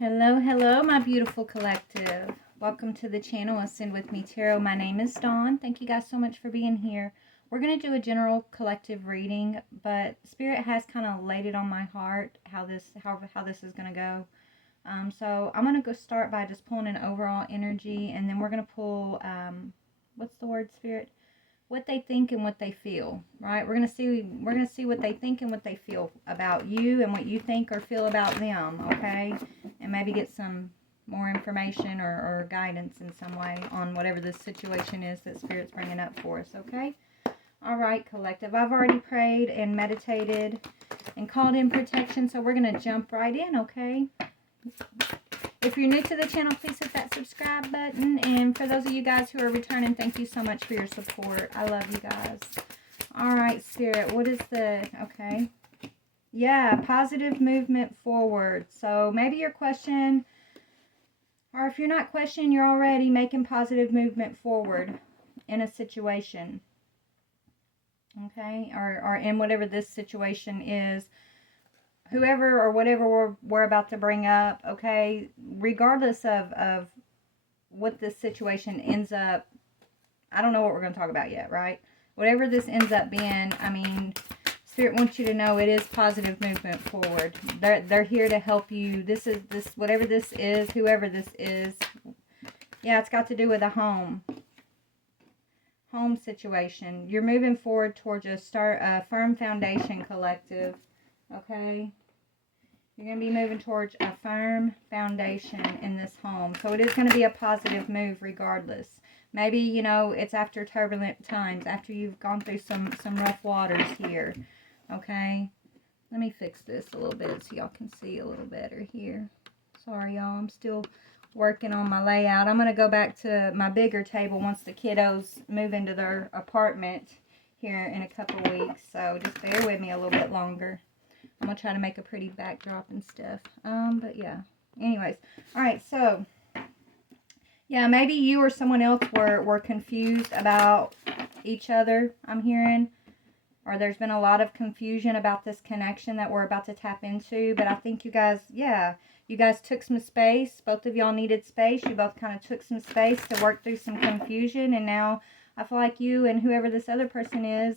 Hello, hello, my beautiful collective. Welcome to the channel Ascend With Me Tarot. My name is Dawn. Thank you guys so much for being here. We're going to do a general collective reading, but Spirit has kind of laid it on my heart how this is going to go. So I'm going to go start by just pulling an overall energy, and then we're going to pull, what's the word, Spirit? What they think and what they feel, right? We're gonna see what they think and what they feel about you and what you think or feel about them, okay? And maybe get some more information or guidance in some way on whatever this situation is that Spirit's bringing up for us, okay? All right, collective. I've already prayed and meditated and called in protection, so we're gonna jump right in, okay? If you're new to the channel, please hit that subscribe button. And for those of you guys who are returning, thank you so much for your support. I love you guys. All right, Spirit, what is the... Okay. Yeah, positive movement forward. So maybe your question, or if you're not questioning, you're already making positive movement forward in a situation. Okay? Or in whatever this situation is. Whoever or whatever we're about to bring up, okay, regardless of what this situation ends up, I don't know what we're going to talk about yet, right? Whatever this ends up being, I mean, Spirit wants you to know it is positive movement forward. They're here to help you. Whatever this is, whoever this is, yeah, it's got to do with a home situation. You're moving forward towards a firm foundation, collective. Okay, you're going to be moving towards a firm foundation in this home. So it is going to be a positive move regardless. Maybe, you know, it's after turbulent times, after you've gone through some rough waters here. Okay, let me fix this a little bit so y'all can see a little better here. Sorry, y'all, I'm still working on my layout. I'm going to go back to my bigger table once the kiddos move into their apartment here in a couple weeks. So just bear with me a little bit longer. I'm going to try to make a pretty backdrop and stuff. But yeah. Anyways. Alright, so. Yeah, maybe you or someone else were confused about each other, I'm hearing. Or there's been a lot of confusion about this connection that we're about to tap into. But I think you guys, yeah. You guys took some space. Both of y'all needed space. You both kind of took some space to work through some confusion. And now I feel like you and whoever this other person is,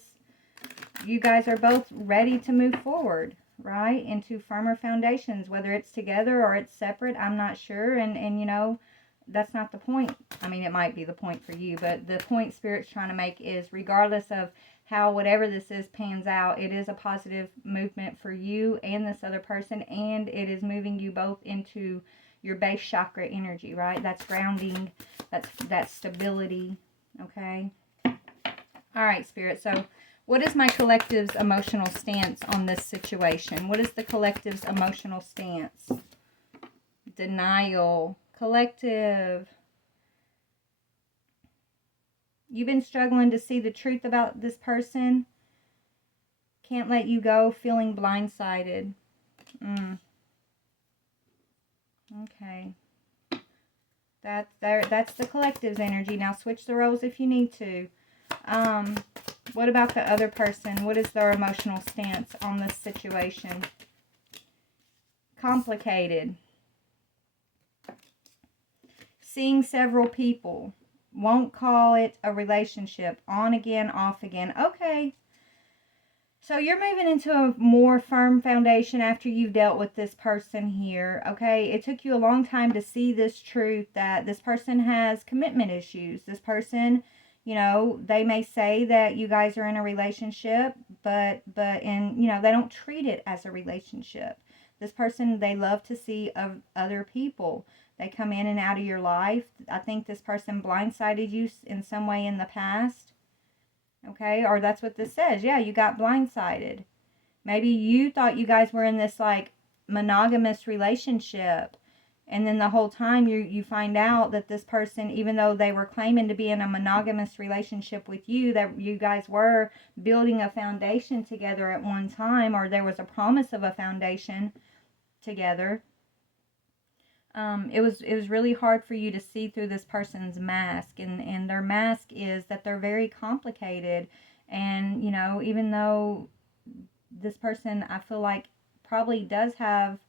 you guys are both ready to move forward. Right, into firmer foundations, whether it's together or it's separate, I'm not sure, and you know, that's not the point. I mean, it might be the point for you, but the point Spirit's trying to make is, regardless of how whatever this is pans out, it is a positive movement for you and this other person, and it is moving you both into your base chakra energy, right? That's grounding, that's stability, okay? All right, Spirit, so what is my collective's emotional stance on this situation? What is the collective's emotional stance? Denial. Collective. You've been struggling to see the truth about this person. Can't let you go. Feeling blindsided. Okay. That's the collective's energy. Now switch the roles if you need to. What about the other person? What is their emotional stance on this situation? Complicated. Seeing several people. Won't call it a relationship. On again, off again. Okay. So you're moving into a more firm foundation after you've dealt with this person here. Okay. It took you a long time to see this truth that this person has commitment issues. This person, you know, they may say that you guys are in a relationship, but you know, they don't treat it as a relationship. This person, they love to see of other people. They come in and out of your life. I think this person blindsided you in some way in the past. Okay, or that's what this says. Yeah, you got blindsided. Maybe you thought you guys were in this like monogamous relationship. And then the whole time you find out that this person, even though they were claiming to be in a monogamous relationship with you, that you guys were building a foundation together at one time, or there was a promise of a foundation together. It was really hard for you to see through this person's mask, and their mask is that they're very complicated. And, you know, even though this person, I feel like, probably does have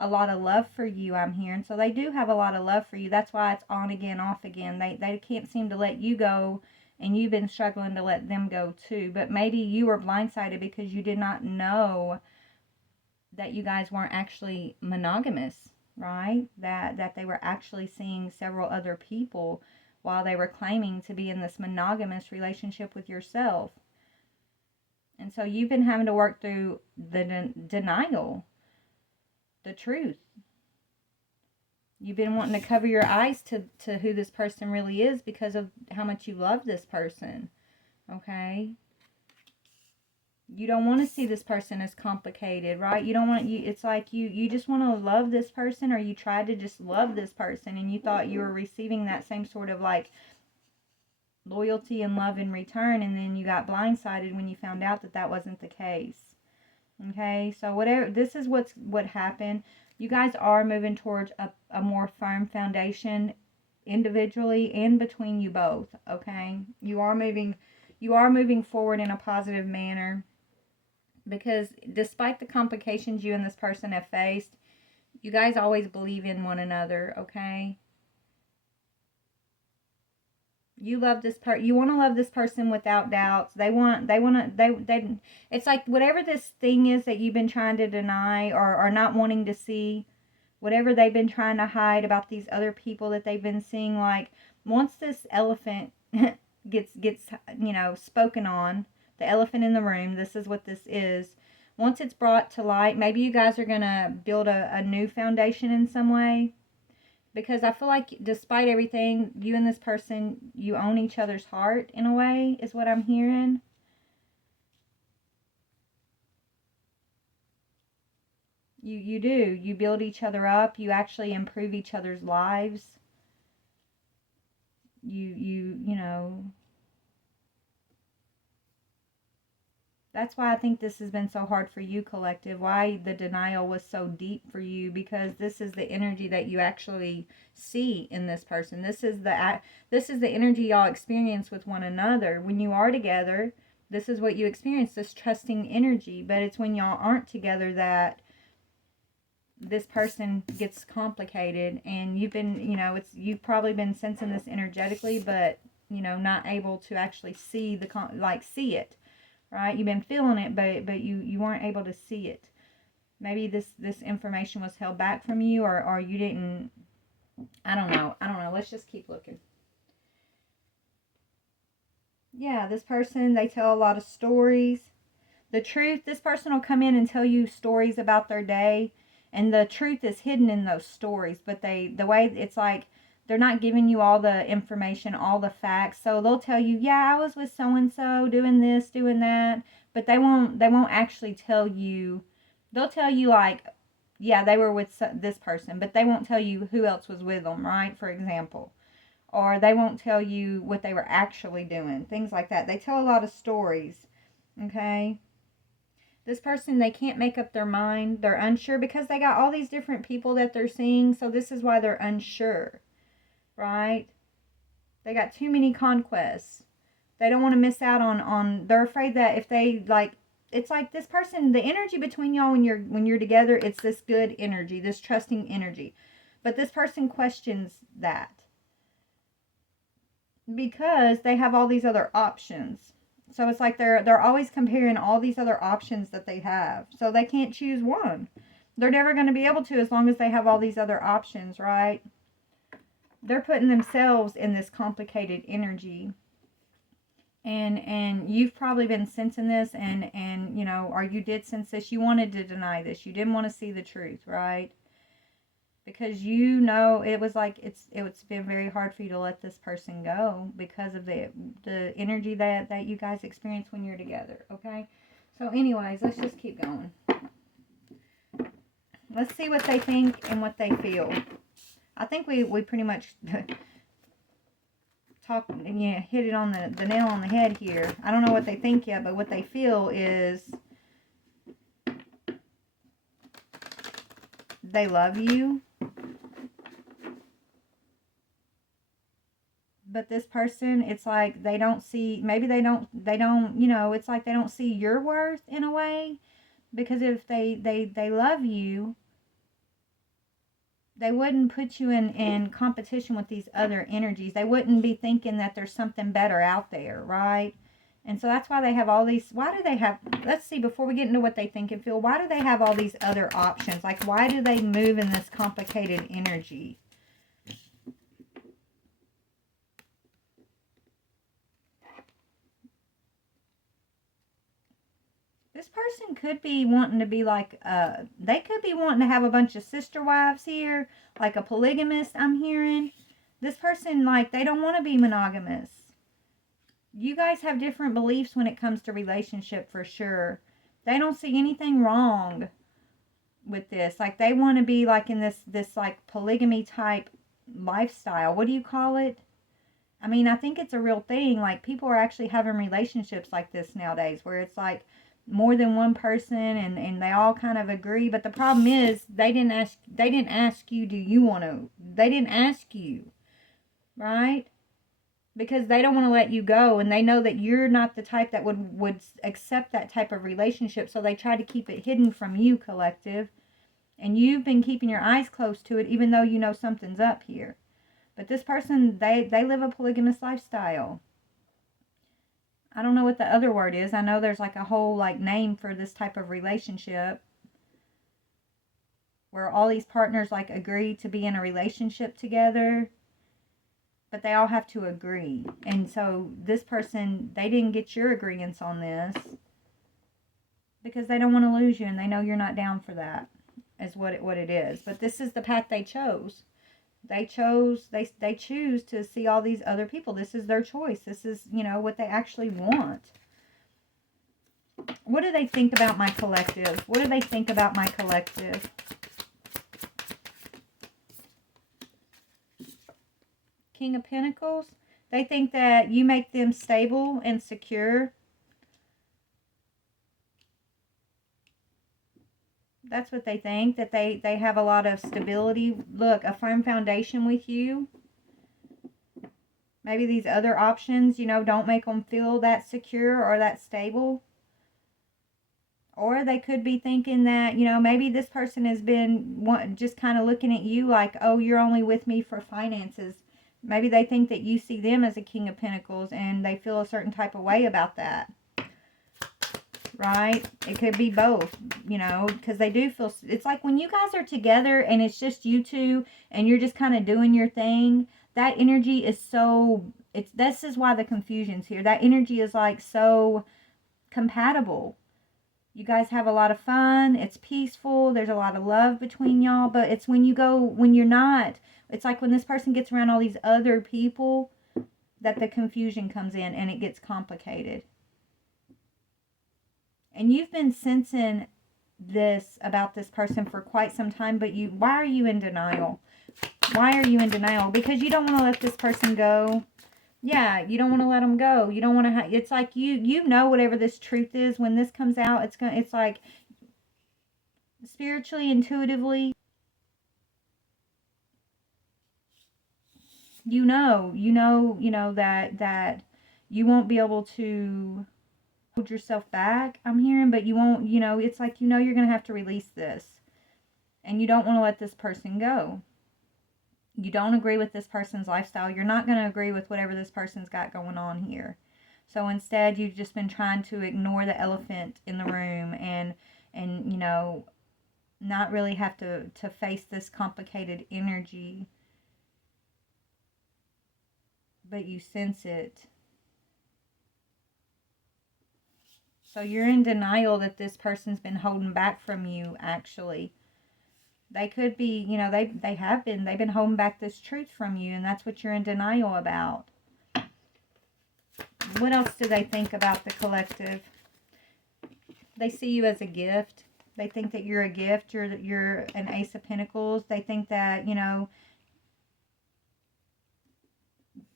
a lot of love for you, I'm hearing. So they do have a lot of love for you. That's why it's on again, off again. They can't seem to let you go, and you've been struggling to let them go too. But maybe you were blindsided because you did not know that you guys weren't actually monogamous, right? That they were actually seeing several other people while they were claiming to be in this monogamous relationship with yourself. And so you've been having to work through the denial, the truth. You've been wanting to cover your eyes to who this person really is because of how much you love this person, okay? You don't want to see this person as complicated, right? You don't want, it's like you just want to love this person, or you tried to just love this person and you thought you were receiving that same sort of like loyalty and love in return, and then you got blindsided when you found out that that wasn't the case. Okay, so whatever, this is what happened. You guys are moving towards a more firm foundation individually and between you both, okay? You are moving forward in a positive manner, because despite the complications you and this person have faced, you guys always believe in one another, okay? You love this you want to love this person without doubts. They it's like whatever this thing is that you've been trying to deny or not wanting to see, whatever they've been trying to hide about these other people that they've been seeing, like once this elephant gets spoken on, the elephant in the room, this is what this is. Once it's brought to light, maybe you guys are going to build a new foundation in some way. Because I feel like despite everything, you and this person, you own each other's heart in a way, is what I'm hearing. You do. You build each other up. You actually improve each other's lives. You know. That's why I think this has been so hard for you, collective. Why the denial was so deep for you, because this is the energy that you actually see in this person. This is the energy y'all experience with one another. When you are together, this is what you experience, this trusting energy. But it's when y'all aren't together that this person gets complicated, and you've been, you've probably been sensing this energetically, but, not able to actually see see it. Right? You've been feeling it, but you weren't able to see it. Maybe this information was held back from you, or you didn't. I don't know. Let's just keep looking. Yeah, this person, they tell a lot of stories. The truth, this person will come in and tell you stories about their day, and the truth is hidden in those stories. But the way it's like, they're not giving you all the information, all the facts. So they'll tell you, yeah, I was with so-and-so doing this, doing that. But they won't actually tell you. They'll tell you like, yeah, they were with this person. But they won't tell you who else was with them, right? For example. Or they won't tell you what they were actually doing. Things like that. They tell a lot of stories. Okay? This person, they can't make up their mind. They're unsure because they got all these different people that they're seeing. So this is why they're unsure. Right? They got too many conquests. They don't want to miss out on they're afraid that if they it's like this person, the energy between y'all when you're together, it's this good energy, this trusting energy. But this person questions that because they have all these other options. So it's like they're always comparing all these other options that they have. So they can't choose one. They're never going to be able to as long as they have all these other options, right? They're putting themselves in this complicated energy, and you've probably been sensing this, and or you did sense this. You wanted to deny this. You didn't want to see the truth, right? Because it was like it's been very hard for you to let this person go because of the energy that you guys experience when you're together. Okay, so anyways, let's just keep going. Let's see what they think and what they feel. I think we pretty much hit it on the nail on the head here. I don't know what they think yet, but what they feel is they love you. But this person, it's like they don't see, maybe they don't, it's like they don't see your worth in a way. Because if they love you, they wouldn't put you in competition with these other energies. They wouldn't be thinking that there's something better out there, right? And so that's why they have all these, why do they have, let's see, before we get into what they think and feel, why do they have all these other options? Like, why do they move in this complicated energy? This person could be wanting to be like, they could be wanting to have a bunch of sister wives here, like a polygamist, I'm hearing. This person, like, they don't want to be monogamous. You guys have different beliefs when it comes to relationship, for sure. They don't see anything wrong with this. Like, they want to be, like, in this like, polygamy type lifestyle. What do you call it? I mean, I think it's a real thing. Like, people are actually having relationships like this nowadays, where it's like more than one person and they all kind of agree. But the problem is they didn't ask you, do you want to? They didn't ask you, right? Because they don't want to let you go, and they know that you're not the type that would accept that type of relationship, so they try to keep it hidden from you, collective. And you've been keeping your eyes closed to it, even though you know something's up here. But this person, they live a polygamous lifestyle. I don't know what the other word is. I know there's like a whole like name for this type of relationship, where all these partners like agree to be in a relationship together, but they all have to agree. And so this person, they didn't get your agreements on this because they don't want to lose you, and they know you're not down for that, is what it is. But this is the path they chose. They choose to see all these other people. This is their choice. This is, you know, what they actually want. What do they think about my collective? What do they think about my collective? King of Pentacles. They think that you make them stable and secure. That's what they think, that they have a lot of stability. Look, a firm foundation with you. Maybe these other options, you know, don't make them feel that secure or that stable. Or they could be thinking that, you know, maybe this person has been just kind of looking at you like, oh, you're only with me for finances. Maybe they think that you see them as a King of Pentacles and they feel a certain type of way about that. Right? It could be both, you know, because they do feel, it's like when you guys are together and it's just you two and you're just kind of doing your thing, that energy is so, this is why the confusion's here. That energy is like so compatible. You guys have a lot of fun. It's peaceful. There's a lot of love between y'all, but it's when you're not, it's like when this person gets around all these other people that the confusion comes in and it gets complicated. And you've been sensing this about this person for quite some time, but why are you in denial? Why are you in denial? Because you don't want to let this person go. Yeah, you don't want to let them go. You don't want to it's like you know whatever this truth is, when this comes out, it's like spiritually, intuitively, you know that you won't be able to hold yourself back, I'm hearing, but you won't, you know, it's like, you know, you're going to have to release this. And you don't want to let this person go. You don't agree with this person's lifestyle. You're not going to agree with whatever this person's got going on here. So instead, you've just been trying to ignore the elephant in the room and you know, not really have to face this complicated energy. But you sense it. So you're in denial that this person's been holding back from you, actually. They could be, you know, they've been holding back this truth from you, and that's what you're in denial about. What else do they think about the collective? They see you as a gift. They think that you're a gift. You're an Ace of Pentacles. They think that, you know,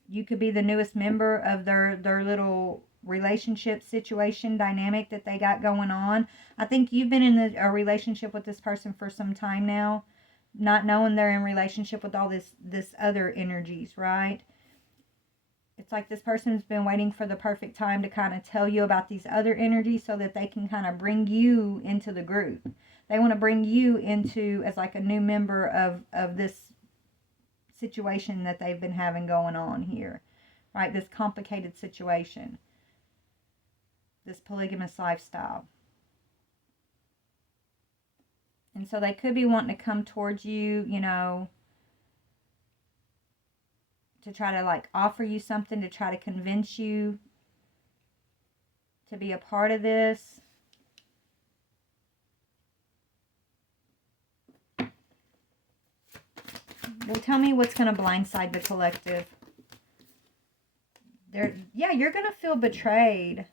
you could be the newest member of their little relationship situation dynamic that they got going on. I think you've been in a relationship with this person for some time now, not knowing they're in relationship with all this other energies, right? It's like this person's been waiting for the perfect time to kind of tell you about these other energies so that they can kind of bring you into the group. They want to bring you into as like a new member of this situation that they've been having going on here, right? This complicated situation, this polygamous lifestyle. And so they could be wanting to come towards you, you know, to try to like offer you something, to try to convince you to be a part of this. Well, tell me what's going to blindside the collective. Yeah, you're going to feel betrayed.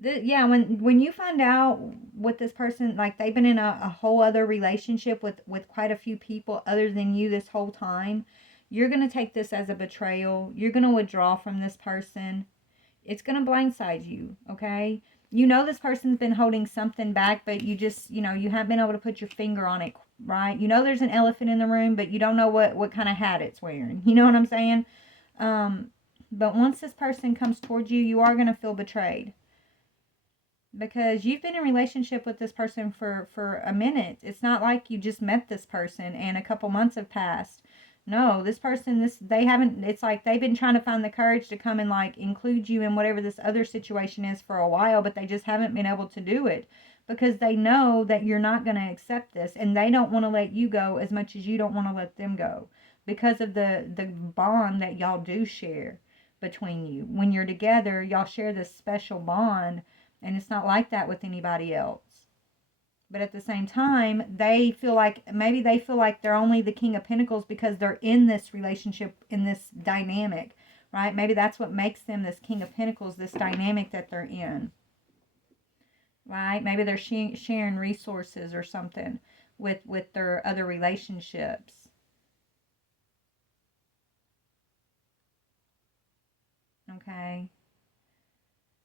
Yeah, when you find out what this person, like they've been in a whole other relationship with quite a few people other than you this whole time, you're going to take this as a betrayal. You're going to withdraw from this person. It's going to blindside you, okay? You know this person's been holding something back, but you just, you know, you haven't been able to put your finger on it, right? You know there's an elephant in the room, but you don't know what kind of hat it's wearing. You know what I'm saying? But once this person comes towards you, you are going to feel betrayed. Because you've been in a relationship with this person for a minute. It's not like you just met this person and a couple months have passed. No, this person, they haven't, it's like they've been trying to find the courage to come and like include you in whatever this other situation is for a while, but they just haven't been able to do it because they know that you're not going to accept this, and they don't want to let you go as much as you don't want to let them go because of the bond that y'all do share between you. When you're together, y'all share this special bond. And it's not like that with anybody else. But at the same time, maybe they feel like they're only the King of Pentacles because they're in this relationship, in this dynamic, right? Maybe that's what makes them this King of Pentacles, this dynamic that they're in, right? Maybe they're sharing resources or something with their other relationships. Okay.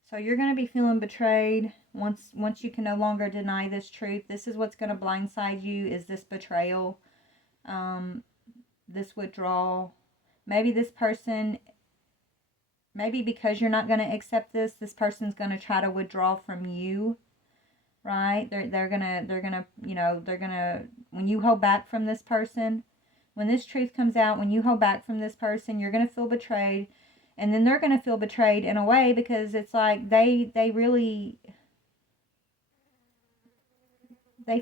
So you're going to be feeling betrayed once you can no longer deny this truth. This is what's going to blindside you, is this betrayal, this withdrawal. Maybe this person, maybe because you're not going to accept this person's going to try to withdraw from you, right? They're going to, you know, when you hold back from this person, when this truth comes out, when you hold back from this person, you're going to feel betrayed. And then they're going to feel betrayed in a way because it's like they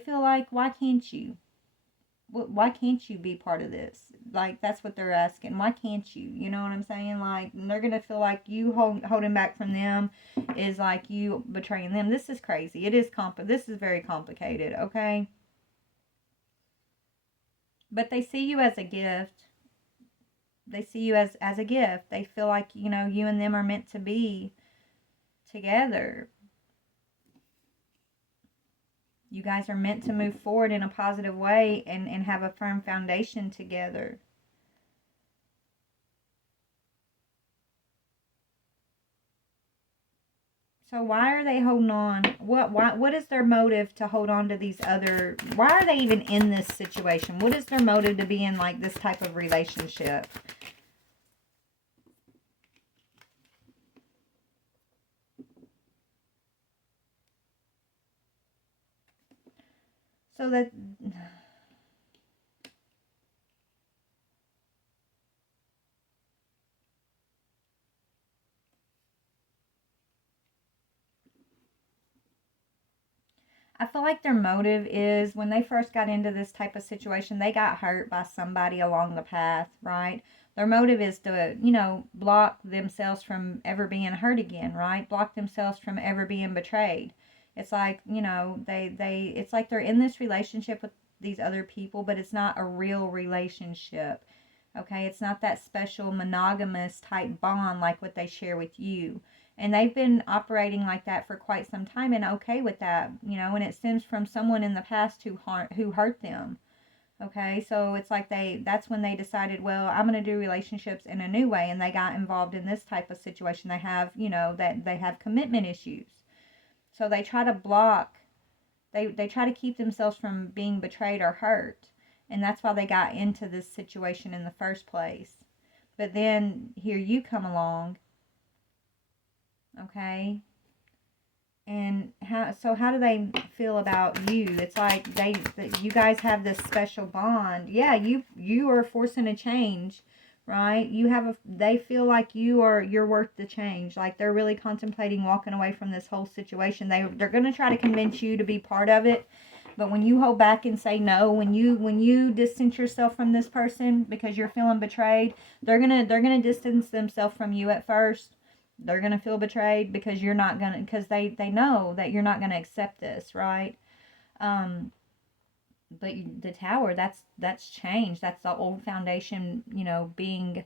feel like, why can't you? Why can't you be part of this? Like, that's what they're asking. Why can't you? You know what I'm saying? Like, and they're going to feel like you holding back from them is like you betraying them. This is crazy. This is very complicated, okay? But they see you as a gift. They see you as a gift. They feel like, you know, you and them are meant to be together. You guys are meant to move forward in a positive way and have a firm foundation together. So why are they holding on? What is their motive to hold on to these other... Why are they even in this situation? What is their motive to be in like this type of relationship? So that... I feel like their motive is, when they first got into this type of situation, they got hurt by somebody along the path, right? Their motive is to, you know, block themselves from ever being hurt again, right? Block themselves from ever being betrayed. It's like, you know, it's like they're in this relationship with these other people, but it's not a real relationship, okay? It's not that special monogamous type bond like what they share with you. And they've been operating like that for quite some time and okay with that, you know, and it stems from someone in the past who hurt them. Okay, so it's like that's when they decided, well, I'm going to do relationships in a new way, and they got involved in this type of situation. They have, you know, that they have commitment issues. So they try to block, they try to keep themselves from being betrayed or hurt. And that's why they got into this situation in the first place. But then here you come along, okay, And how do they feel about you? It's like you guys have this special bond. Yeah, you are forcing a change, right? They feel like you're worth the change. Like they're really contemplating walking away from this whole situation. They're going to try to convince you to be part of it. But when you hold back and say no, when you distance yourself from this person because you're feeling betrayed, they're gonna distance themselves from you at first. They're gonna feel betrayed because you're not gonna, because they know that you're not gonna accept this, right? Um, but the tower, that's changed. That's the old foundation, being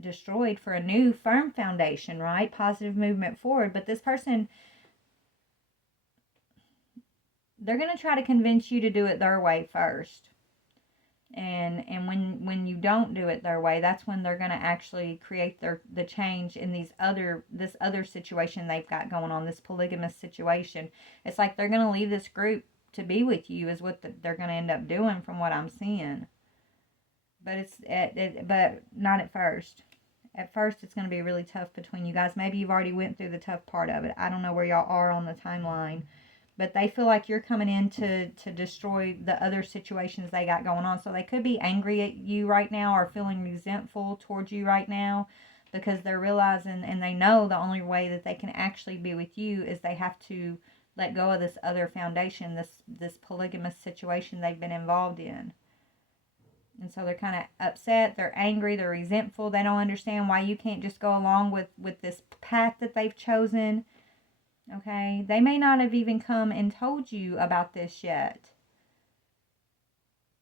destroyed for a new firm foundation, right? Positive movement forward. But this person, they're gonna try to convince you to do it their way first. And when you don't do it their way, that's when they're going to actually create the change in this other situation they've got going on, this polygamous situation. It's like they're going to leave this group to be with you is what they're going to end up doing from what I'm seeing. But but not at first. At first it's going to be really tough between you guys. Maybe you've already went through the tough part of it. I don't know where y'all are on the timeline. But they feel like you're coming in to destroy the other situations they got going on. So they could be angry at you right now or feeling resentful towards you right now because they're realizing and they know the only way that they can actually be with you is they have to let go of this other foundation, this polygamous situation they've been involved in. And so they're kind of upset, they're angry, they're resentful. They don't understand why you can't just go along with this path that they've chosen. Okay, they may not have even come and told you about this yet.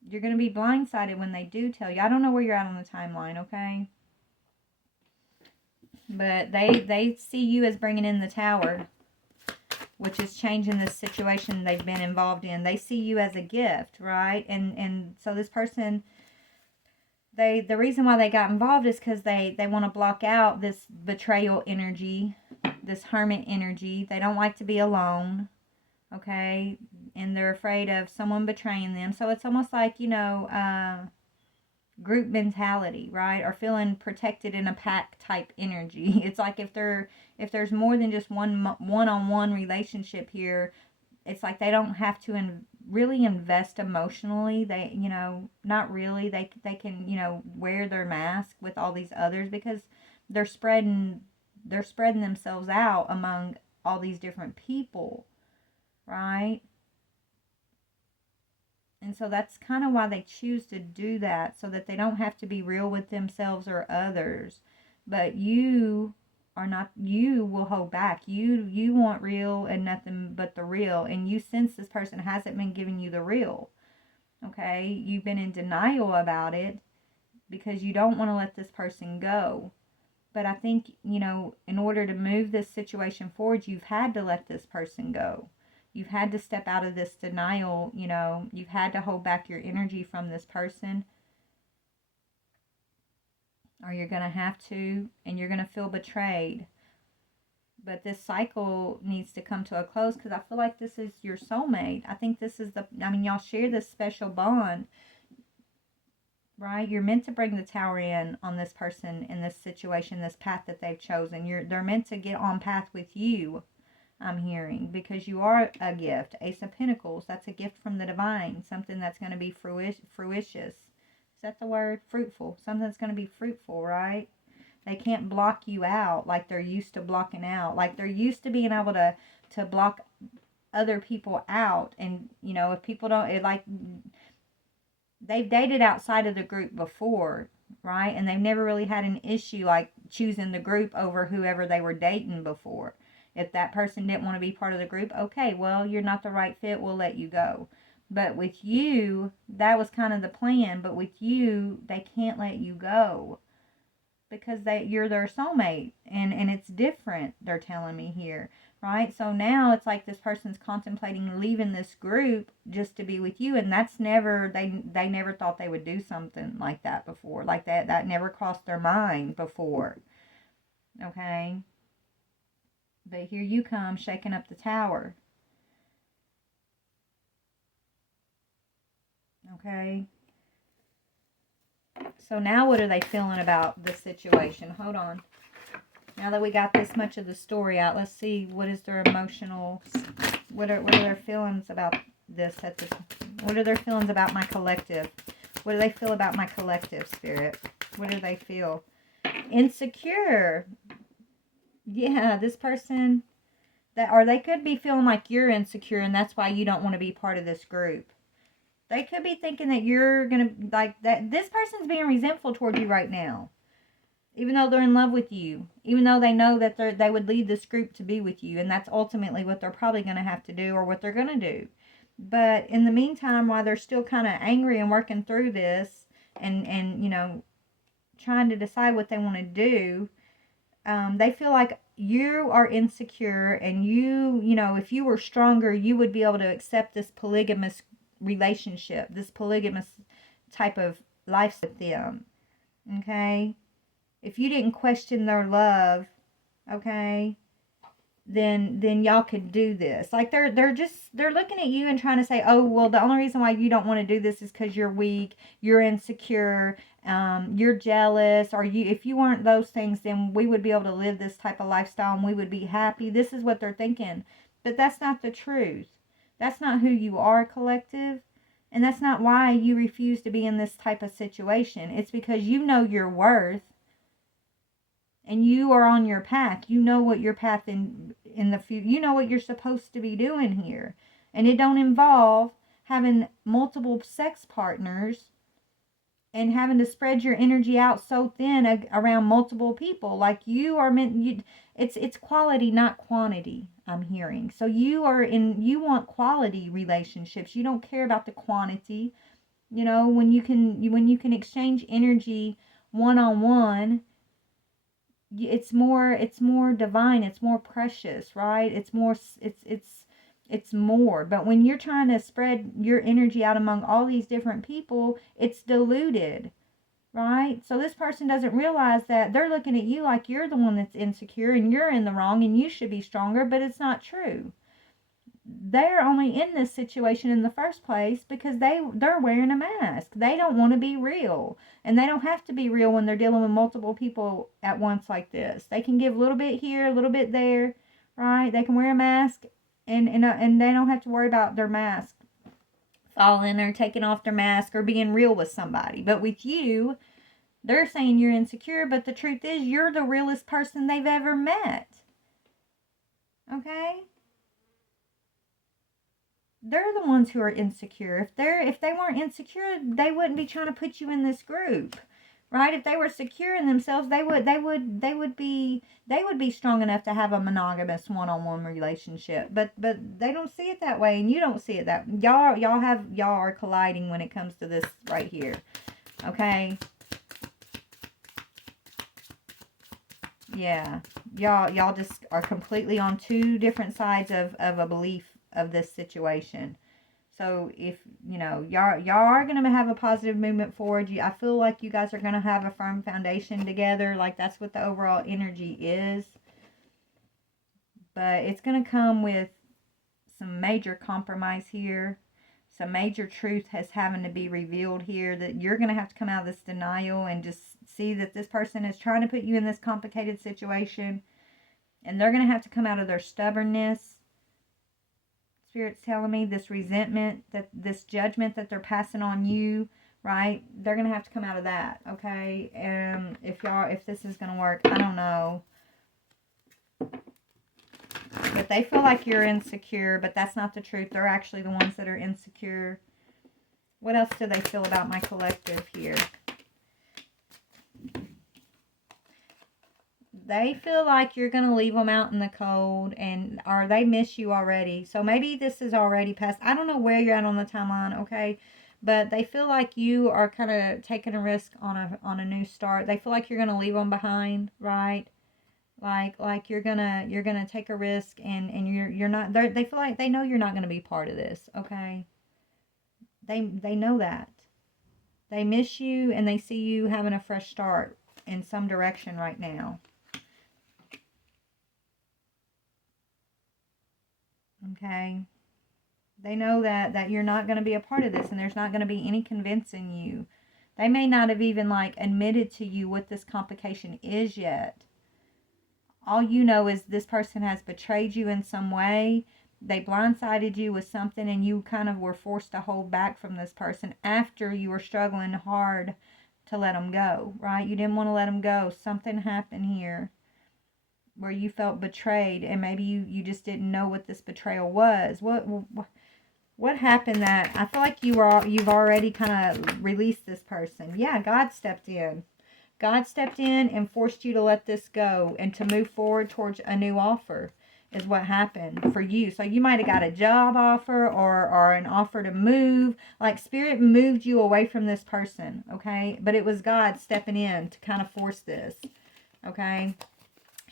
You're going to be blindsided when they do tell you. I don't know where you're at on the timeline, okay? But they see you as bringing in the tower, which is changing this situation they've been involved in. They see you as a gift, right? And so this person, the reason why they got involved is because they want to block out this betrayal energy, this hermit energy. They don't like to be alone, okay? And they're afraid of someone betraying them. So it's almost like, group mentality, right? Or feeling protected in a pack type energy. It's like if there's more than just one-on-one relationship here, it's like they don't have to really invest emotionally. They, not really. They can, wear their mask with all these others because they're spreading themselves out among all these different people, right? And so that's kind of why they choose to do that, so that they don't have to be real with themselves or others. But you are not, you will hold back. You want real and nothing but the real. And you sense this person hasn't been giving you the real. Okay? You've been in denial about it because you don't want to let this person go. But I think, in order to move this situation forward, you've had to let this person go. You've had to step out of this denial, you've had to hold back your energy from this person. Or you're going to have to, and you're going to feel betrayed. But this cycle needs to come to a close because I feel like this is your soulmate. I think this is y'all share this special bond, right? You're meant to bring the tower in on this person in this situation, this path that they've chosen. They're meant to get on path with you. I'm hearing, because you are a gift. Ace of Pentacles, that's a gift from the divine, something that's going to be fruitious. Is that the word? Fruitful. Something that's going to be fruitful, right? They can't block you out like they're used to blocking out. Like they're used to being able to block other people out. And, if people don't, they've dated outside of the group before, right? And they've never really had an issue like choosing the group over whoever they were dating before. If that person didn't want to be part of the group, okay, well, you're not the right fit, we'll let you go. But with you, that was kind of the plan. But with you, they can't let you go because you're their soulmate. And it's different, they're telling me here, right? So now it's like this person's contemplating leaving this group just to be with you. And that's never, they never thought they would do something like that before. Like that never crossed their mind before. Okay? But here you come, shaking up the tower. Okay. So now what are they feeling about the situation? Hold on. Now that we got this much of the story out, let's see what is their emotional, what are their feelings about this at this, what are their feelings about my collective? What do they feel about my collective, Spirit? What do they feel? Insecure. Yeah, this person, or they could be feeling like you're insecure and that's why you don't want to be part of this group. They could be thinking that you're going to, like, that this person's being resentful toward you right now. Even though they're in love with you. Even though they know that they would lead this group to be with you. And that's ultimately what they're probably going to have to do, or what they're going to do. But in the meantime, while they're still kind of angry and working through this, and you know, trying to decide what they want to do, they feel like you are insecure, and you know, if you were stronger, you would be able to accept this polygamous relationship, this polygamous type of life with them. Okay? If you didn't question their love, okay, then y'all could do this. Like they're looking at you and trying to say, oh, well, the only reason why you don't want to do this is because you're weak, you're insecure, you're jealous, or if you weren't those things, then we would be able to live this type of lifestyle and we would be happy. This is what they're thinking. But that's not the truth. That's not who you are, collective. And that's not why you refuse to be in this type of situation. It's because you know your worth. And you are on your path. You know what your path in the future. You know what you're supposed to be doing here. And it don't involve having multiple sex partners and having to spread your energy out so thin around multiple people. Like you are meant. It's quality, not quantity. I'm hearing. So you want quality relationships. You don't care about the quantity. You know, when you can exchange energy one-on-one. It's more divine, it's more precious, right? It's more. But when you're trying to spread your energy out among all these different people, it's diluted, right? So this person doesn't realize that they're looking at you like you're the one that's insecure and you're in the wrong and you should be stronger, but it's not true. They're only in this situation in the first place because they're wearing a mask. They don't want to be real. And they don't have to be real when they're dealing with multiple people at once like this. They can give a little bit here, a little bit there, right? They can wear a mask and they don't have to worry about their mask falling or taking off their mask or being real with somebody. But with you, they're saying you're insecure, but the truth is you're the realest person they've ever met. Okay? They're the ones who are insecure. If they weren't insecure, they wouldn't be trying to put you in this group, right? If they were secure in themselves, they would be strong enough to have a monogamous one-on-one relationship. But they don't see it that way, and you don't see it that y'all are colliding when it comes to this right here. Okay? Yeah. Y'all just are completely on two different sides of a belief of this situation. So if you know y'all are gonna have a positive movement forward, I feel like you guys are gonna have a firm foundation together. Like that's what the overall energy is. But it's gonna come with some major compromise here. Some major truth has having to be revealed here, that you're gonna have to come out of this denial and just see that this person is trying to put you in this complicated situation, and they're gonna have to come out of their stubbornness. Spirit's telling me this resentment, that this judgment that they're passing on you, right? They're going to have to come out of that, okay? And if this is going to work, I don't know. But they feel like you're insecure, but that's not the truth. They're actually the ones that are insecure. What else do they feel about my collective here? They feel like you're going to leave them out in the cold, or they miss you already. So maybe this is already past. I don't know where you're at on the timeline, okay? But they feel like you are kind of taking a risk on a new start. They feel like you're going to leave them behind, right? Like you're gonna take a risk, and you're not. They feel like they know you're not going to be part of this, okay? They know that. They miss you, and they see you having a fresh start in some direction right now. Okay? They know that you're not going to be a part of this, and there's not going to be any convincing you. They may not have even, like, admitted to you what this complication is yet. All you know is this person has betrayed you in some way. They blindsided you with something, and you kind of were forced to hold back from this person after you were struggling hard to let them go, right? You didn't want to let them go. Something happened here where you felt betrayed, and maybe you just didn't know what this betrayal was. What happened that I feel like you've already kind of released this person? Yeah, God stepped in. God stepped in and forced you to let this go and to move forward towards a new offer is what happened for you. So you might have got a job offer or an offer to move. Like Spirit moved you away from this person, okay? But it was God stepping in to kind of force this, okay?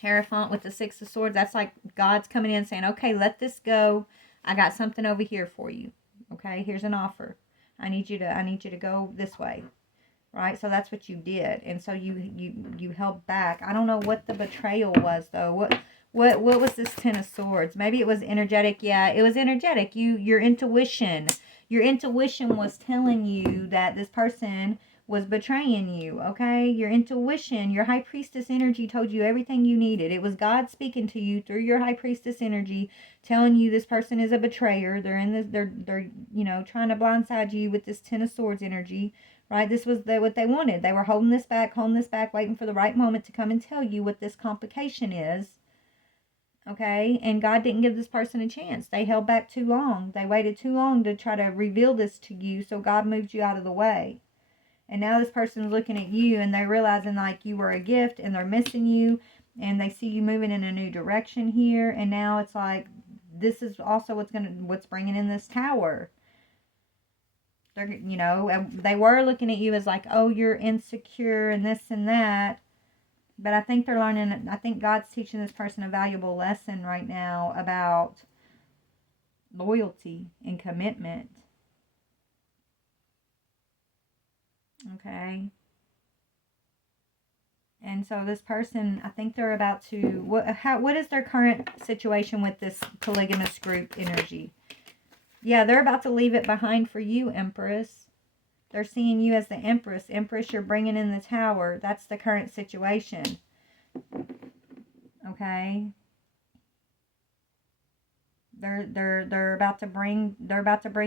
Hierophant with the Six of Swords, that's like God's coming in saying, okay, let this go. I got something over here for you. Okay, here's an offer. I need you to go this way. Right? So that's what you did. And so you held back. I don't know what the betrayal was though. What was this Ten of Swords? Maybe it was energetic. Yeah, it was energetic. Your intuition was telling you that this person was betraying you, okay? Your intuition, your high priestess energy told you everything you needed. It was God speaking to you through your high priestess energy, telling you this person is a betrayer. They're in this, they're trying to blindside you with this Ten of Swords energy, right? This was what they wanted. They were holding this back, waiting for the right moment to come and tell you what this complication is. Okay, and God didn't give this person a chance. They held back too long. They waited too long to try to reveal this to you, so God moved you out of the way. And now this person's looking at you and they're realizing like you were a gift and they're missing you and they see you moving in a new direction here. And now it's like, this is also what's bringing in this tower. They're, they were looking at you as like, oh, you're insecure and this and that. But I think I think God's teaching this person a valuable lesson right now about loyalty and commitment. Okay. And so this person, I think they're about to, what is their current situation with this polygamous group energy? Yeah, they're about to leave it behind for you, Empress. They're seeing you as the Empress. Empress, you're bringing in the tower. That's the current situation. Okay. They're about to bring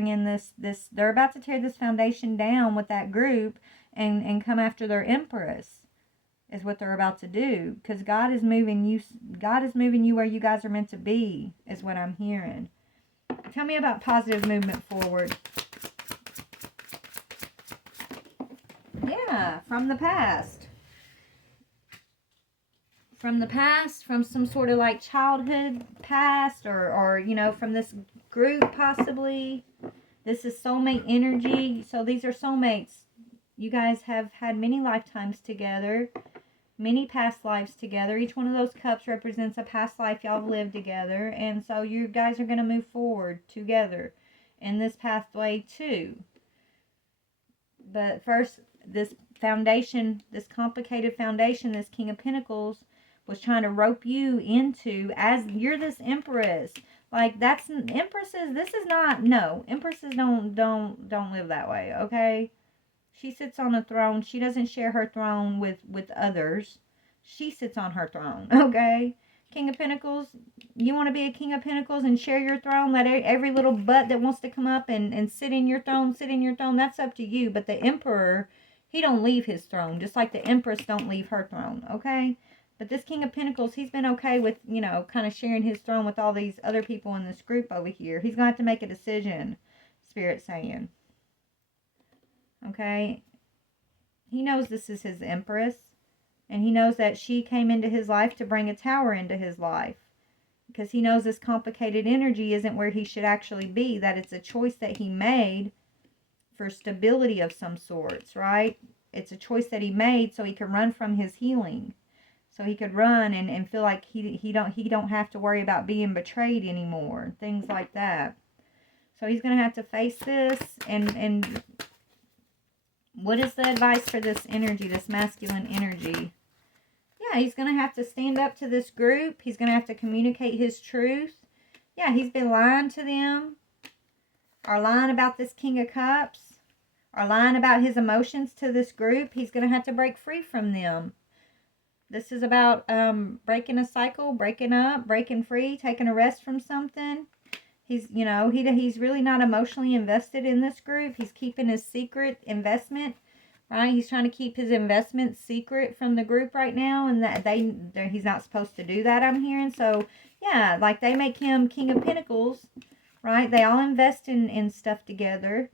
in this they're about to tear this foundation down with that group and come after their Empress is what they're about to do, because God is moving you where you guys are meant to be is what I'm hearing. Tell me about positive movement forward. Yeah, from the past. From some sort of like childhood past or from this group possibly. This is soulmate energy. So these are soulmates. You guys have had many lifetimes together, many past lives together. Each one of those cups represents a past life y'all have lived together. And so you guys are going to move forward together in this pathway too. But first, this foundation, this complicated foundation, this King of Pentacles was trying to rope you into as you're this Empress. Like that's Empresses. This is not, no, Empresses don't live that way. Okay. She sits on a throne. She doesn't share her throne with others. She sits on her throne. Okay. King of Pentacles, you want to be a King of Pentacles and share your throne? Let every little butt that wants to come up and sit in your throne, that's up to you. But the Emperor, he don't leave his throne, just like the Empress don't leave her throne, okay? But this King of Pentacles, he's been okay with, kind of sharing his throne with all these other people in this group over here. He's going to have to make a decision, Spirit's saying. Okay? He knows this is his Empress. And he knows that she came into his life to bring a tower into his life. Because he knows this complicated energy isn't where he should actually be. That it's a choice that he made for stability of some sorts, right? It's a choice that he made so he can run from his healing. So he could run and feel like he don't have to worry about being betrayed anymore. Things like that. So he's going to have to face this. And what is the advice for this energy, this masculine energy? Yeah, he's going to have to stand up to this group. He's going to have to communicate his truth. Yeah, he's been lying to them. Or lying about this King of Cups. Or lying about his emotions to this group. He's going to have to break free from them. This is about breaking a cycle, breaking up, breaking free, taking a rest from something. He's, you know, he's really not emotionally invested in this group. He's keeping his secret investment, right? He's trying to keep his investment secret from the group right now, and that he's not supposed to do that, I'm hearing. So, yeah, like they make him King of Pentacles, right? They all invest in stuff together,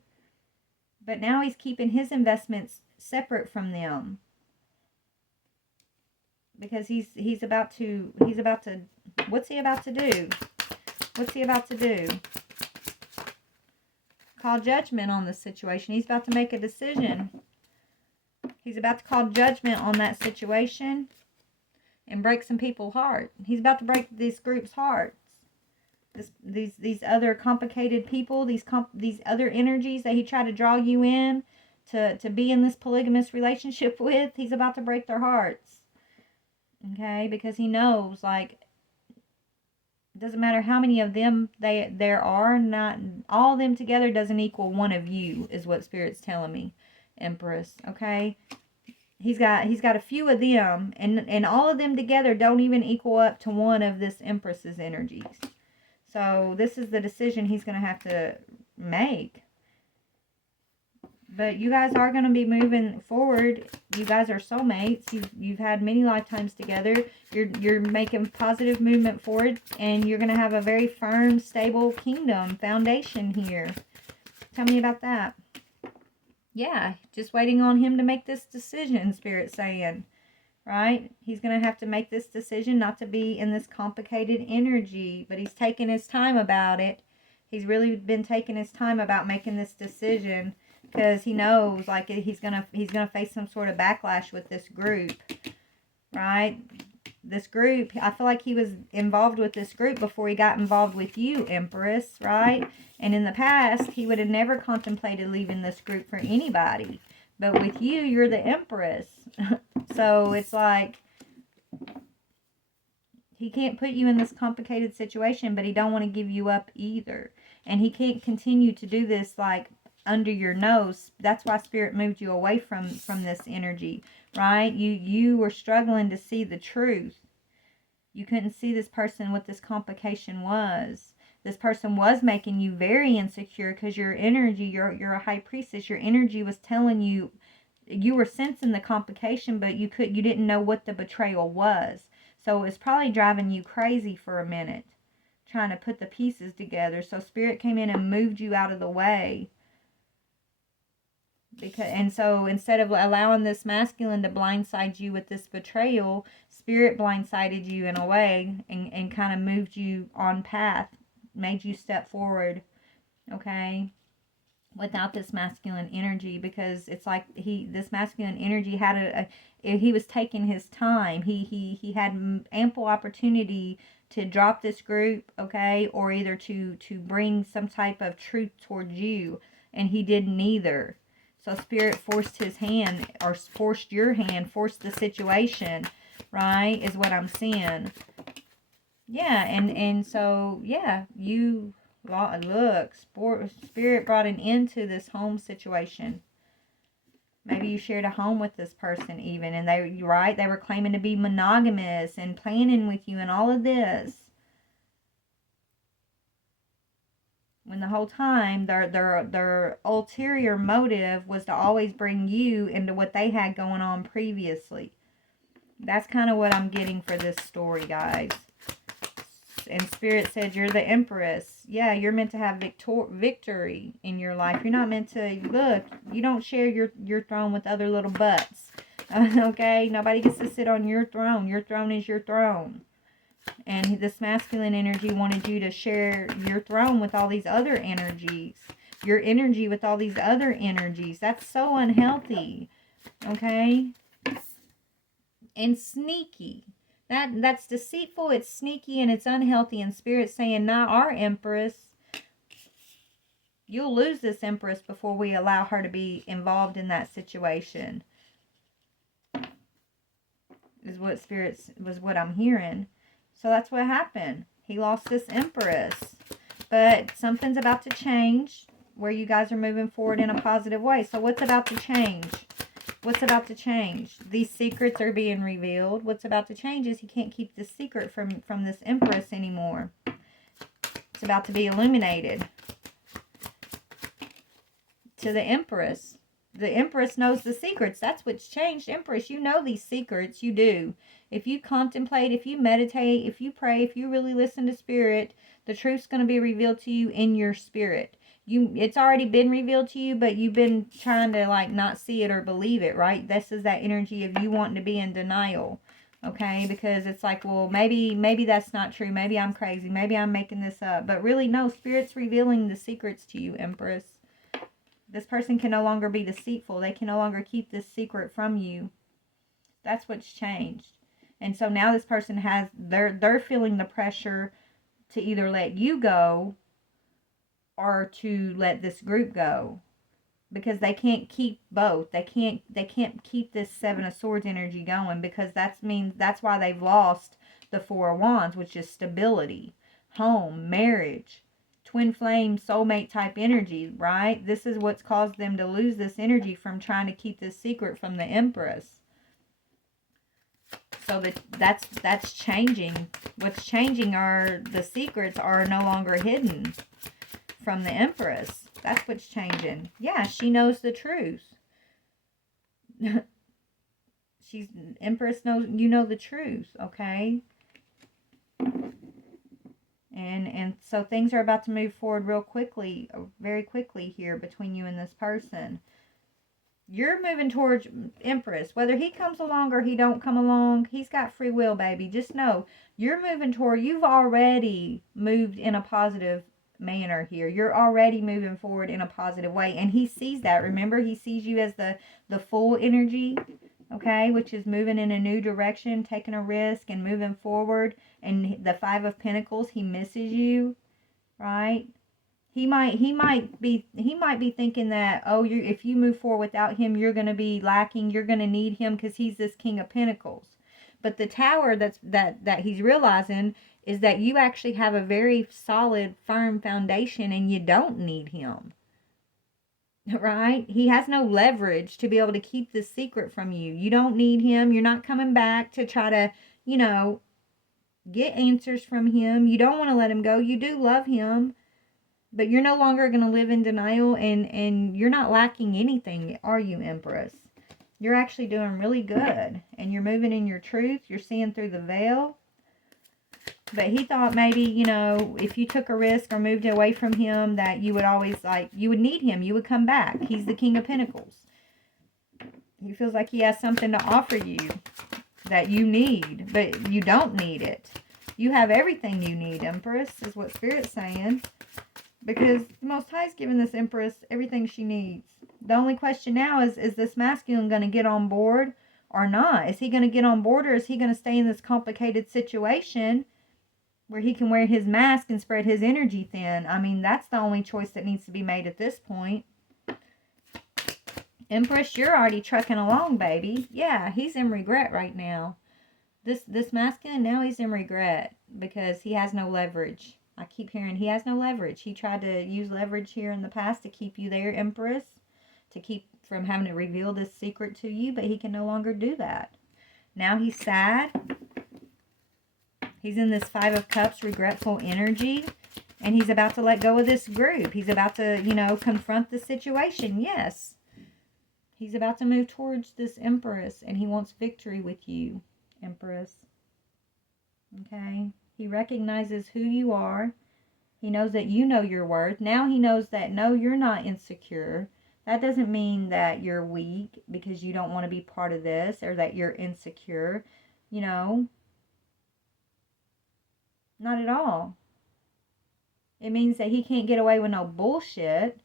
but now he's keeping his investments separate from them because he's about to what's he about to do? What's he about to do? Call judgment on this situation. He's about to make a decision. He's about to call judgment on that situation and break some people's heart. He's about to break this group's hearts. These other complicated people, these other energies that he tried to draw you in to be in this polygamous relationship with, he's about to break their hearts. Okay? Because he knows, like, it doesn't matter how many of them there are, not all of them together doesn't equal one of you, is what Spirit's telling me, Empress. Okay? He's got a few of them, and all of them together don't even equal up to one of this Empress's energies. So this is the decision he's going to have to make. But you guys are going to be moving forward. You guys are soulmates. You've had many lifetimes together. You're making positive movement forward, and you're going to have a very firm, stable kingdom foundation here. Tell me about that. Yeah, just waiting on him to make this decision, Spirit's saying. Right? He's going to have to make this decision not to be in this complicated energy, but he's taking his time about it. He's really been taking his time about making this decision because he knows, like, he's gonna face some sort of backlash with this group, right? This group, I feel like he was involved with this group before he got involved with you, Empress, right? And in the past, he would have never contemplated leaving this group for anybody. But with you, you're the Empress. So it's like he can't put you in this complicated situation, but he don't want to give you up either. And he can't continue to do this like under your nose. That's why Spirit moved you away from this energy, right? You were struggling to see the truth. You couldn't see this person, what this complication was. This person was making you very insecure because your energy, you're a high priestess, your energy was telling you, you were sensing the complication, but you didn't know what the betrayal was. So it was probably driving you crazy for a minute, trying to put the pieces together. So Spirit came in and moved you out of the way. And so instead of allowing this masculine to blindside you with this betrayal, Spirit blindsided you in a way and kind of moved you on path, made you step forward, okay, without this masculine energy, because it's like this masculine energy had he was taking his time. He had ample opportunity to drop this group, okay, or either to bring some type of truth towards you, and he did neither. So Spirit forced his hand, or forced your hand, forced the situation, right, is what I'm seeing. Yeah, and so, yeah, look, Spirit brought an end to this home situation. Maybe you shared a home with this person even, and they were claiming to be monogamous and planning with you and all of this. When the whole time their ulterior motive was to always bring you into what they had going on previously. That's kind of what I'm getting for this story, guys. And Spirit said you're the Empress. Yeah, you're meant to have victory in your life. You're not meant to, look, you don't share your throne with other little butts. Okay? Nobody gets to sit on your throne. Your throne is your throne. And this masculine energy wanted you to share your throne with all these other energies. Your energy with all these other energies. That's so unhealthy. Okay? And sneaky. That's deceitful, it's sneaky, and it's unhealthy. And Spirit's saying, nah, our Empress, you'll lose this Empress before we allow her to be involved in that situation. Is what I'm hearing. So that's what happened. He lost this Empress. But something's about to change where you guys are moving forward in a positive way. So what's about to change? What's about to change? These secrets are being revealed. What's about to change is he can't keep this secret from this Empress anymore. It's about to be illuminated to the Empress. The Empress knows the secrets. That's what's changed. Empress, you know these secrets. You do. If you contemplate, if you meditate, if you pray, if you really listen to Spirit, the truth's going to be revealed to you in your spirit. It's already been revealed to you, but you've been trying to like not see it or believe it, right? This is that energy of you wanting to be in denial. Okay, because it's like, well, maybe that's not true. Maybe I'm crazy. Maybe I'm making this up. But really, no, Spirit's revealing the secrets to you, Empress. This person can no longer be deceitful. They can no longer keep this secret from you. That's what's changed. And so now this person has, they're feeling the pressure to either let you go or to let this group go. Because they can't keep both. They can't keep this Seven of Swords energy going, because that's why they've lost the Four of Wands, which is stability, home, marriage, twin flame, soulmate type energy, right? This is what's caused them to lose this energy from trying to keep this secret from the Empress. So that's changing. What's changing are the secrets are no longer hidden from the Empress. That's what's changing. Yeah, she knows the truth. Empress knows, you know the truth, okay? And so things are about to move forward real quickly, very quickly here between you and this person. You're moving towards Empress. Whether he comes along or he don't come along, he's got free will, baby. Just know, you're moving toward, you've already moved in a positive manner here. You're already moving forward in a positive way. And he sees that. Remember, he sees you as the full energy, okay, which is moving in a new direction, taking a risk and moving forward. And the Five of Pentacles, he misses you, right? He might be thinking that, oh, if you move forward without him, you're going to be lacking. You're going to need him because he's this King of Pentacles. But the Tower that he's realizing is that you actually have a very solid, firm foundation, and you don't need him. Right? He has no leverage to be able to keep this secret from you. You don't need him. You're not coming back to try to, get answers from him. You don't want to let him go. You do love him. But you're no longer going to live in denial, and you're not lacking anything, are you, Empress? You're actually doing really good, and you're moving in your truth. You're seeing through the veil. But he thought maybe, if you took a risk or moved away from him, that you would always, you would need him. You would come back. He's the King of Pentacles. He feels like he has something to offer you that you need, but you don't need it. You have everything you need, Empress, is what Spirit's saying. Because the Most High's given this Empress everything she needs. The only question now is this masculine going to get on board or not? Is he going to get on board, or is he going to stay in this complicated situation where he can wear his mask and spread his energy thin? I mean, that's the only choice that needs to be made at this point. Empress, you're already trucking along, baby. Yeah, he's in regret right now. This masculine, now he's in regret because he has no leverage. I keep hearing he has no leverage. He tried to use leverage here in the past to keep you there, Empress, to keep from having to reveal this secret to you, but he can no longer do that. Now he's sad. He's in this Five of Cups, regretful energy, and he's about to let go of this group. He's about to, confront the situation. Yes. He's about to move towards this Empress, and he wants victory with you, Empress. Okay? He recognizes who you are. He knows that you know your worth. Now he knows that, no, you're not insecure. That doesn't mean that you're weak because you don't want to be part of this, or that you're insecure. Not at all. It means that he can't get away with no bullshit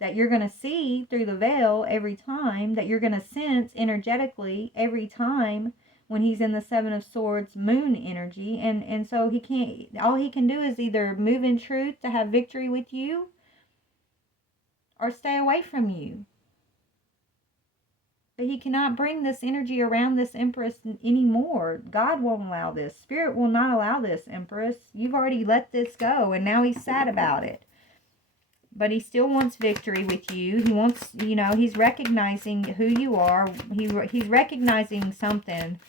that you're going to see through the veil every time, that you're going to sense energetically every time when he's in the Seven of Swords moon energy. And so he can't, all he can do is either move in truth to have victory with you or stay away from you. But he cannot bring this energy around this Empress anymore. God won't allow this. Spirit will not allow this, Empress. You've already let this go, and now he's sad about it. But he still wants victory with you. He wants, you know, he's recognizing who you are. He's recognizing something,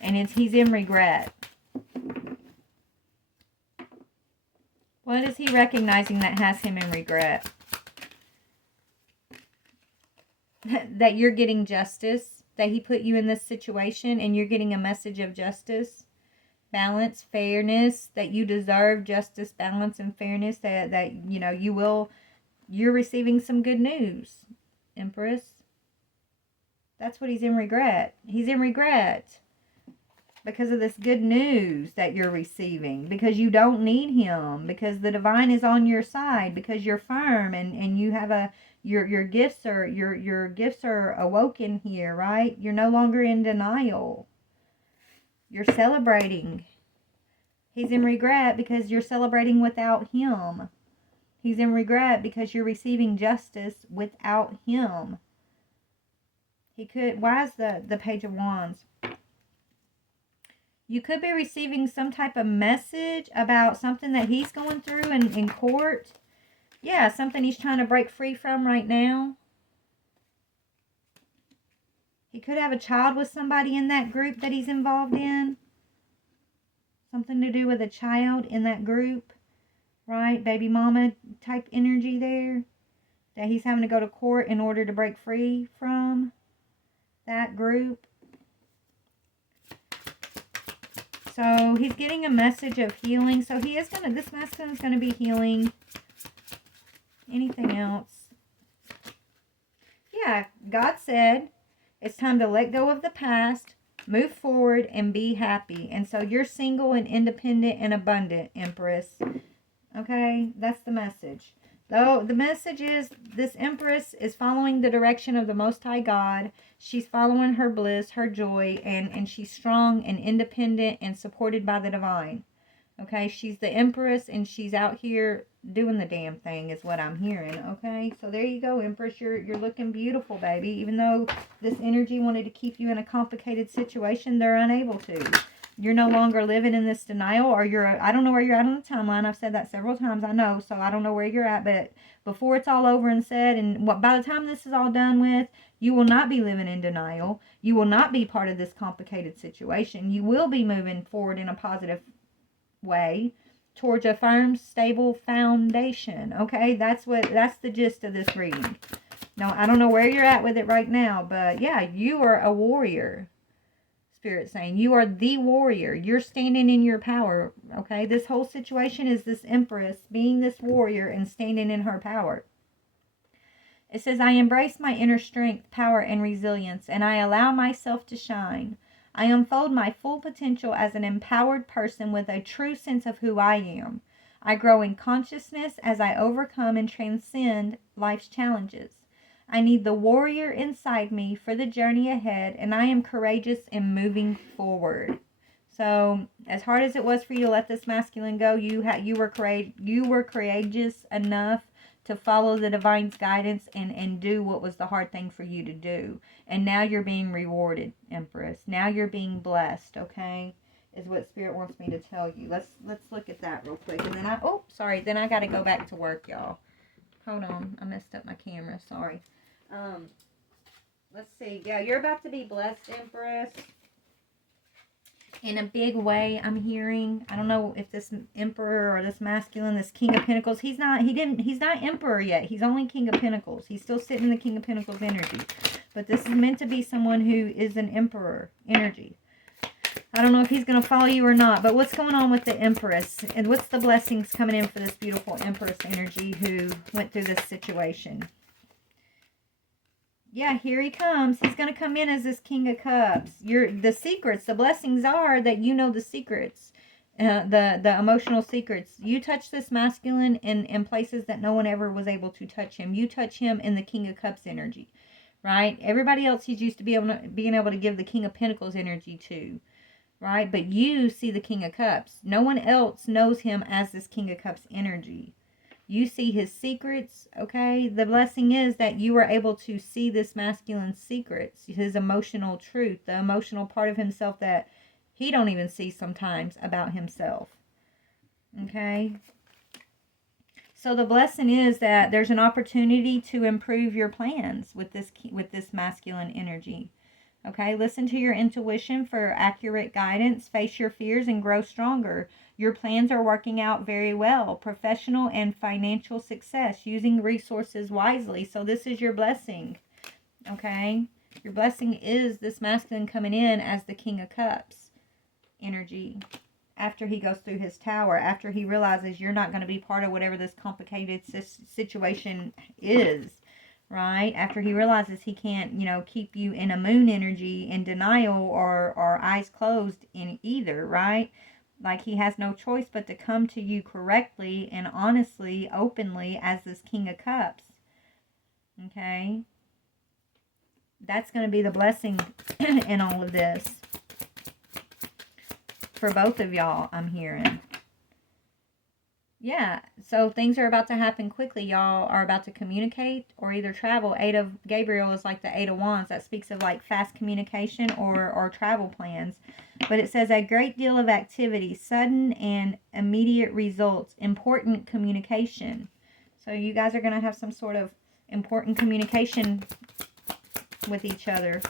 and he's in regret. What is he recognizing that has him in regret? That you're getting justice, that he put you in this situation and you're getting a message of justice, balance, fairness, that you deserve justice, balance, and fairness, that you know, you're receiving some good news, Empress. That's what he's in regret. He's in regret because of this good news that you're receiving, because you don't need him, because the divine is on your side, because you're firm and you have your gifts are awoken here, right? You're no longer in denial. You're celebrating. He's in regret because you're celebrating without him. He's in regret because you're receiving justice without him. Why is the Page of Wands? You could be receiving some type of message about something that he's going through in court. Yeah, something he's trying to break free from right now. He could have a child with somebody in that group that he's involved in. Something to do with a child in that group, right? Baby mama type energy there. That he's having to go to court in order to break free from that group. So he's getting a message of healing. So this masculine is going to be healing. Anything else? Yeah, God said it's time to let go of the past, move forward, and be happy. And so you're single and independent and abundant, Empress. Okay, that's the message. Though the message is this Empress is following the direction of the Most High God. She's following her bliss, her joy, and she's strong and independent and supported by the divine. Okay, she's the Empress and she's out here doing the damn thing is what I'm hearing. Okay, so there you go, Empress. You're looking beautiful, baby. Even though this energy wanted to keep you in a complicated situation, they're unable to. You're no longer living in this denial, or I don't know where you're at on the timeline. I've said that several times, I know, so I don't know where you're at, but before it's all over and said, and by the time this is all done with, you will not be living in denial. You will not be part of this complicated situation. You will be moving forward in a positive way towards a firm, stable foundation. Okay, that's the gist of this reading. Now, I don't know where you're at with it right now, but yeah, you are a warrior. Spirit saying you are the warrior. You're standing in your power. Okay, this whole situation is this Empress being this warrior and standing in her power. It says, I embrace my inner strength, power, and resilience, and I allow myself to shine. I unfold my full potential as an empowered person with a true sense of who I am. I grow in consciousness as I overcome and transcend life's challenges. I need the warrior inside me for the journey ahead, and I am courageous in moving forward. So, as hard as it was for you to let this masculine go, you were courageous enough to follow the divine's guidance and do what was the hard thing for you to do. And now you're being rewarded, Empress. Now you're being blessed, okay? Is what Spirit wants me to tell you. Let's look at that real quick. And then then I got to go back to work, y'all. Hold on. I messed up my camera. Sorry. Let's see. Yeah, you're about to be blessed, Empress. In a big way, I'm hearing. I don't know if this Emperor or this masculine, this King of Pentacles, he's not Emperor yet. He's only King of Pentacles. He's still sitting in the King of Pentacles energy. But this is meant to be someone who is an Emperor energy. I don't know if he's going to follow you or not, but what's going on with the Empress? And what's the blessings coming in for this beautiful Empress energy who went through this situation? Yeah, here he comes. He's going to come in as this King of Cups. The secrets, the blessings are that you know the secrets, the emotional secrets. You touch this masculine in places that no one ever was able to touch him. You touch him in the King of Cups energy, right? Everybody else he's used to being able to give the King of Pentacles energy to, right? But you see the King of Cups. No one else knows him as this King of Cups energy. You see his secrets, okay? The blessing is that you are able to see this masculine's secrets, his emotional truth, the emotional part of himself that he don't even see sometimes about himself, okay? So the blessing is that there's an opportunity to improve your plans with this masculine energy. Okay, listen to your intuition for accurate guidance, face your fears, and grow stronger. Your plans are working out very well. Professional and financial success, using resources wisely. So, this is your blessing. Okay, your blessing is this masculine coming in as the King of Cups energy. After he goes through his tower, after he realizes you're not going to be part of whatever this complicated situation is, right? After he realizes he can't, keep you in a moon energy, in denial, or eyes closed in either, right? Like he has no choice but to come to you correctly and honestly, openly as this King of Cups. Okay? That's going to be the blessing in all of this. For both of y'all, I'm hearing. Yeah, so things are about to happen quickly. Y'all are about to communicate or either travel. Eight of Gabriel is like the Eight of Wands. That speaks of like fast communication or travel plans. But it says a great deal of activity, sudden and immediate results, important communication. So you guys are going to have some sort of important communication with each other.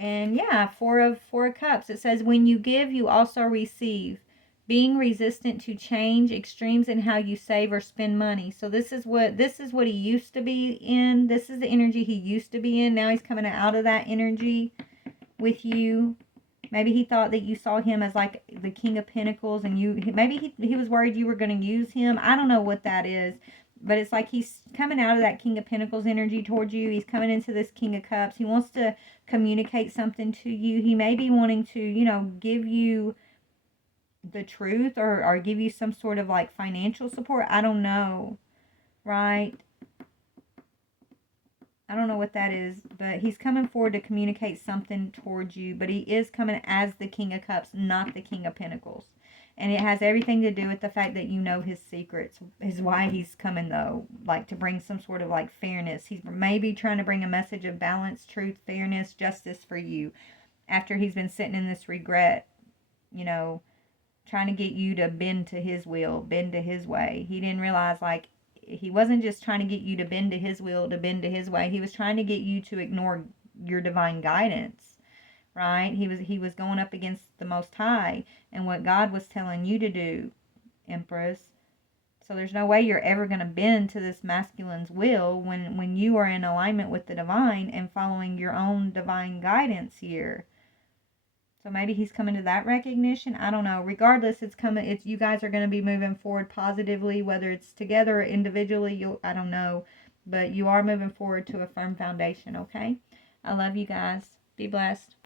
And yeah, four of cups. It says, when you give, you also receive. Being resistant to change, extremes in how you save or spend money. So this is what he used to be in. This is the energy he used to be in. Now he's coming out of that energy with you. Maybe he thought that you saw him as like the King of Pentacles, and maybe he was worried you were going to use him. I don't know what that is. But it's like he's coming out of that King of Pentacles energy towards you. He's coming into this King of Cups. He wants to communicate something to you. He may be wanting to, give you the truth or give you some sort of like financial support. I don't know, right? I don't know what that is, but he's coming forward to communicate something towards you. But he is coming as the King of Cups, not the King of Pentacles. And it has everything to do with the fact that you know his secrets is why he's coming, though. Like to bring some sort of like fairness. He's maybe trying to bring a message of balance, truth, fairness, justice for you. After he's been sitting in this regret, trying to get you to bend to his will, bend to his way. He didn't realize like he wasn't just trying to get you to bend to his will, to bend to his way. He was trying to get you to ignore your divine guidance. Right? He was going up against the Most High and what God was telling you to do, Empress. So there's no way you're ever going to bend to this masculine's will when you are in alignment with the divine and following your own divine guidance here. So maybe he's coming to that recognition. I don't know. Regardless, it's you guys are going to be moving forward positively, whether it's together or individually. I don't know, but you are moving forward to a firm foundation. Okay. I love you guys. Be blessed.